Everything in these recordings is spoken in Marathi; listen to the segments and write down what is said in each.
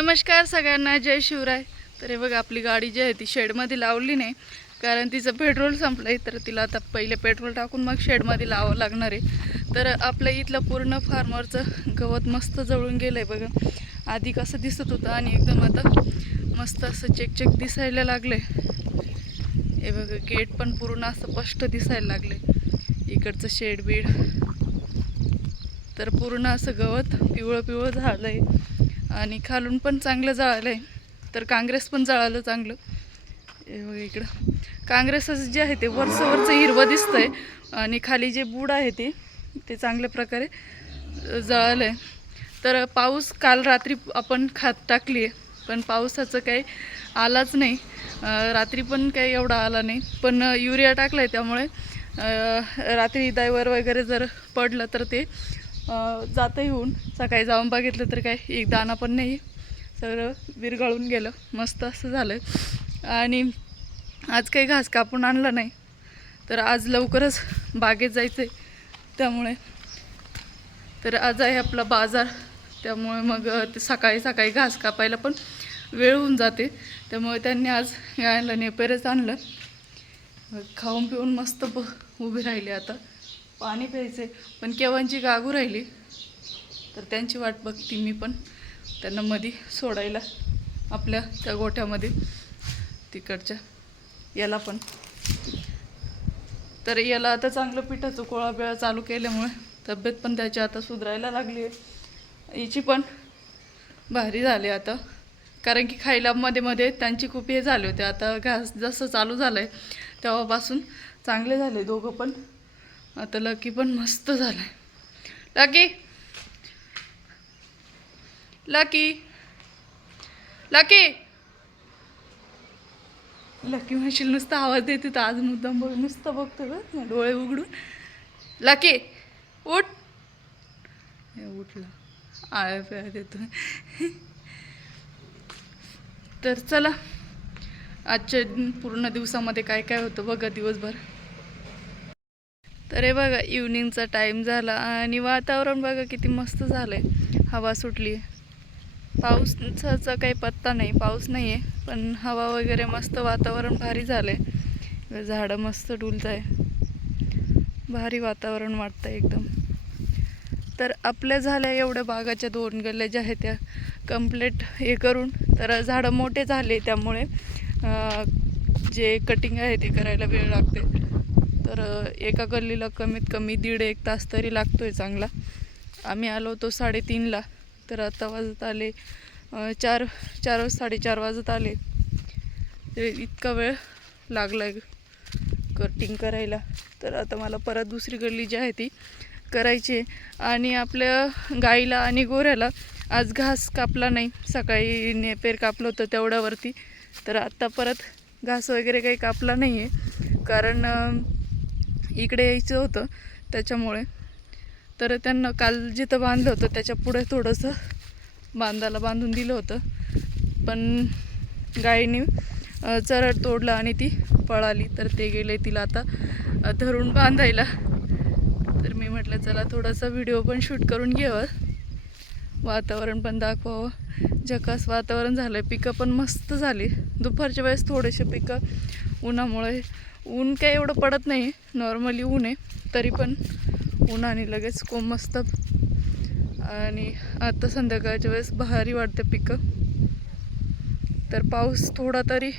नमस्कार सगळ्यांना जय शिवराय. तर हे बघा आपली गाडी जी आहे ती शेडमध्ये लावली नाही कारण तिचं पेट्रोल संपलं आहे तर तिला आता पहिले पेट्रोल टाकून मग शेडमध्ये लावावं लागणार आहे. तर आपल्या इथलं पूर्ण फार्मरचं गवत मस्त जळून गेलं आहे बघा. आधी कसं दिसत होतं आणि एकदम आता मस्त असं चेक दिसायला लागलं आहे हे बघा गेट पण पूर्ण असं स्पष्ट दिसायला लागले इकडचं शेड बीड तर पूर्ण असं गवत पिवळं पिवळं झालं आहे आणि खालून पण चांगलं जळालं आहे तर काँग्रेस पण जळालं चांगलं. इकडं. काँग्रेसचं जे आहे ते वरचं हिरवं दिसतं आहे आणि खाली जे बूड आहे ते ते चांगल्या प्रकारे जळालं आहे तर पाऊस काल रात्री आपण खात टाकली आहे पण पावसाचं काही आलाच नाही. रात्री पण काही एवढा आला नाही. पण युरिया टाकला आहे त्यामुळे रात्री दैवर वगैरे जर पडलं तर ते जातं येऊन सकाळी जाऊन बघितलं तर काय एक दाना पण नाही. सगळं विरघळून गेलं. मस्त असं झालं. आणि आज काही घास कापून आणला नाही. तर आज लवकरच बागेत जायचं आहे त्यामुळे तर आज आहे आपला बाजार. त्यामुळे मग ते सकाळी सकाळी घास कापायला पण वेळ होऊन जाते. त्यामुळे त्यांनी आज गायला नेपेरच आणलं. खाऊन पिऊन मस्त ब उभी राहिली आता. पाणी प्यायचे पण केव्हांची गागू राहिली तर त्यांची वाट बघते मी पण. त्यांना मधी सोडायला आपल्या त्या गोठ्यामध्ये तिकडच्या याला पण. तर याला आता चांगलं पिठाचं कोळा बिळा चालू केल्यामुळे तब्येत पण त्याची आता सुधारायला लागली आहे हिची पण भारी झाली आता. कारण की खायला मध्ये मध्ये त्यांची खूप हे झाले होते. आता घास जसं चालू झालं आहे तेव्हापासून चांगले झाले दोघं पण. आता लकी पण मस्त झाला लकी लकी लकी लकी म्हणशील नुसतं आवाज देते तर आज मुद्दाम बघ नुसतं बघतो ग डोळे उघडून. लकी उठ. हे उठला. आळ्या प्या देतो तर चला आजच्या पूर्ण दिवसामध्ये काय काय होतं बघा दिवसभर. तर हे बघा इव्हनिंगचा टाईम झाला आणि वातावरण बघा किती मस्त झालं आहे हवा सुटली. पावसाचा काही पत्ता नाही पाऊस नाही आहे पण हवा वगैरे मस्त वातावरण भारी झालं आहे झाडं मस्त डुलत आहे भारी वातावरण वाटतं एकदम. तर आपल्या झाल्या एवढ्या बागाच्या दोन गल्ल्या ज्या आहेत त्या कंप्लीट हे करून तर झाडं मोठे झाले त्यामुळे जे कटिंग आहे ते करायला वेळ लागते तर एका गल्लीला कमीत कमी दीड एक तास तरी लागतो आहे चांगला. आम्ही आलो होतो साडेतीनला तर आता वाजत आले चार चार साडेचार वाजत आले. ते इतका वेळ लागला आहे कटिंग करायला. तर आता मला परत दुसरी गल्ली जी आहे ती करायची आहे. आणि आपल्या गाईला आणि गोऱ्याला आज घास कापला नाही. सकाळी नेपेर कापलं होतं तेवढ्यावरती. तर आत्ता परत घास वगैरे काही कापला नाही आहे कारण इकडे यायचं होतं त्याच्यामुळे. तर त्यांना काल जिथं बांधलं होतं त्याच्या पुढे थोडंसं बांधायला बांधून दिलं होतं. पण गायीने चरड तोडलं आणि ती पळाली. तर ते गेले तिला आता धरून बांधायला. तर मी म्हटलं चला थोडासा व्हिडिओ पण शूट करून घ्यावं वातावरण पण दाखवावं. जकास वातावरण झालं पिकं पण मस्त झाली. दुपारच्या वेळेस थोडेसे पिकं उन्हामुळे ऊन काय एवढं पडत नाही. नॉर्मली ऊन आहे. तरी पण उन्हाने लगेच कोंब मस्त आणि आता संध्याकाळच्या वेळेस भारी वाटते पिकं. तर पाऊस थोडा तरी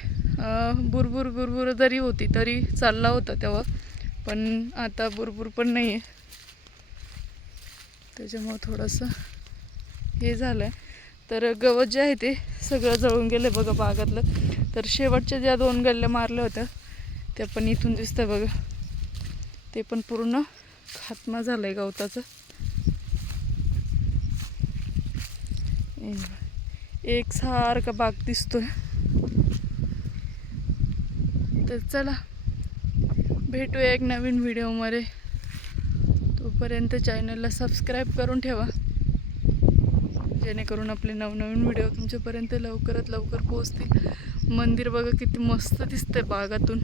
बुरबुर बुरबुर जरी होती तरी चालला होता तेव्हा. पण आता बुरबुर पण नाही आहे त्याच्यामुळं थोडंसं हे झालं आहे तर गवत जे आहे ते सगळं जळून गेलं बघा बागातलं. तर शेवटच्या ज्या दोन गल्ल्या मारल्या होत्या ते पण इथून दिसतं बघा. ते पण पूर्ण खात्मा झालं आहे गवताचं एक सारखा बाग दिसतोय. तर चला भेटूया एक नवीन व्हिडिओमध्ये. तोपर्यंत चॅनलला सबस्क्राईब करून ठेवा. जेणेकरून आपले नवनवीन व्हिडिओ तुमच्यापर्यंत लवकरात लवकर पोहोचतील. मंदिर बघा किती मस्त दिसतंय बागातून.